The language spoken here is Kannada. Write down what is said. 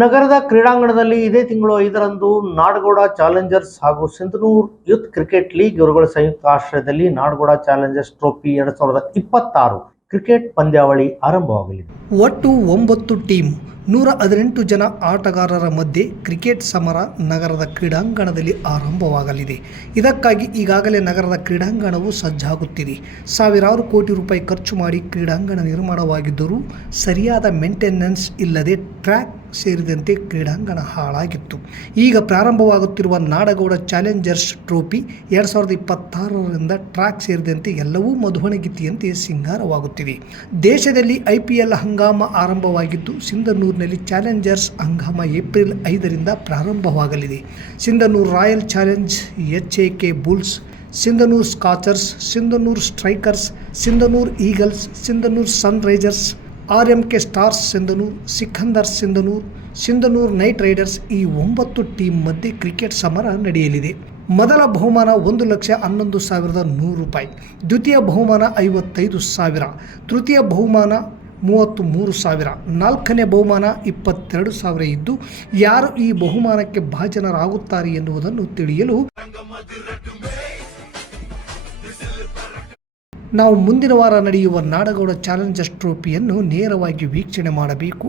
ನಗರದ ಕ್ರೀಡಾಂಗಣದಲ್ಲಿ ಇದೇ ತಿಂಗಳು 5ರಂದು ನಾಡಗೌಡ ಚಾಲೆಂಜರ್ಸ್ ಹಾಗೂ ಸಿಂಧನೂರು ಯೂತ್ ಕ್ರಿಕೆಟ್ ಲೀಗ್ ಇವರುಗಳ ಸಂಯುಕ್ತ ಆಶ್ರಯದಲ್ಲಿ ನಾಡಗೌಡ ಚಾಲೆಂಜರ್ಸ್ ಟ್ರೋಫಿ 2026 ಕ್ರಿಕೆಟ್ ಪಂದ್ಯಾವಳಿ ಆರಂಭವಾಗಲಿದೆ. ಒಟ್ಟು 9 ಟೀಮ್ 118 ಜನ ಆಟಗಾರರ ಮಧ್ಯೆ ಕ್ರಿಕೆಟ್ ಸಮರ ನಗರದ ಕ್ರೀಡಾಂಗಣದಲ್ಲಿ ಆರಂಭವಾಗಲಿದೆ. ಇದಕ್ಕಾಗಿ ಈಗಾಗಲೇ ನಗರದ ಕ್ರೀಡಾಂಗಣವು ಸಜ್ಜಾಗುತ್ತಿದೆ. ಸಾವಿರಾರು ಕೋಟಿ ರೂಪಾಯಿ ಖರ್ಚು ಮಾಡಿ ಕ್ರೀಡಾಂಗಣ ನಿರ್ಮಾಣವಾಗಿದ್ದರೂ ಸರಿಯಾದ ಮೇಂಟೆನೆನ್ಸ್ ಇಲ್ಲದೆ ಟ್ರ್ಯಾಕ್ ಸೇರಿದಂತೆ ಕ್ರೀಡಾಂಗಣ ಹಾಳಾಗಿತ್ತು. ಈಗ ಪ್ರಾರಂಭವಾಗುತ್ತಿರುವ ನಾಡಗೌಡ ಚಾಲೆಂಜರ್ಸ್ ಟ್ರೋಫಿ 2026ರಿಂದ ಟ್ರ್ಯಾಕ್ ಸೇರಿದಂತೆ ಎಲ್ಲವೂ ಮಧುವಣಗೀತೆಯಂತೆ ಸಿಂಗಾರವಾಗುತ್ತಿದೆ. ದೇಶದಲ್ಲಿ IPL ಹಂಗಾಮ ಆರಂಭವಾಗಿದ್ದು, ಸಿಂಧನೂರಿನಲ್ಲಿ ಚಾಲೆಂಜರ್ಸ್ ಹಂಗಾಮ ಏಪ್ರಿಲ್ 5ರಿಂದ ಪ್ರಾರಂಭವಾಗಲಿದೆ. Sindhanur royal challenge, HAK bulls, Sindhanur scorchers, Sindhanur strikers, Sindhanur eagles, Sindhanur sun risers, RMK stars Sindhanur, Sikandar Sindhanur, Sindhanur knight riders ಈ 9 ಟೀಮ್ ಮಧ್ಯೆ ಕ್ರಿಕೆಟ್ ಸಮರ ನಡೆಯಲಿದೆ. ಮೊದಲ ಬಹುಮಾನ 1,11,100 ರೂಪಾಯಿ, ದ್ವಿತೀಯ ಬಹುಮಾನ 55,000, ತೃತೀಯ ಬಹುಮಾನ 33,000, ನಾಲ್ಕನೇ ಬಹುಮಾನ 22,000 ಇದ್ದು, ಯಾರು ಈ ಬಹುಮಾನಕ್ಕೆ ಭಾಜನರಾಗುತ್ತಾರೆ ಎನ್ನುವುದನ್ನು ತಿಳಿಯಲು ನಾವು ಮುಂದಿನ ವಾರ ನಡೆಯುವ ನಾಡಗೌಡ ಚಾಲೆಂಜರ್ಸ್ ಟ್ರೋಫಿಯನ್ನು ನೇರವಾಗಿ ವೀಕ್ಷಣೆ ಮಾಡಬೇಕು.